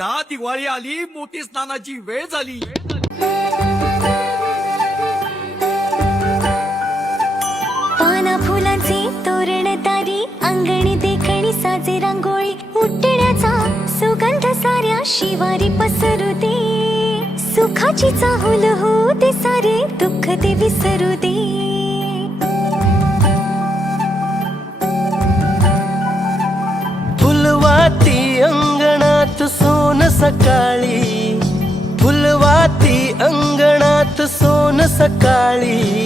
आता दिवाळी आली, मोठी स्नानाची वेळ झाली. पाना फुलांची तोरण तारी, अंगणी देखणी साजे रांगोळी, उठण्याचा सुगंध साऱ्या शिवारी पसरू दे. सुखाची चाहुल होऊ दे, सारे दुःख ते विसरू दे. फुलवाती अंगणात सोन सकाळी, फुलवाती अंगणात सोन सकाळी.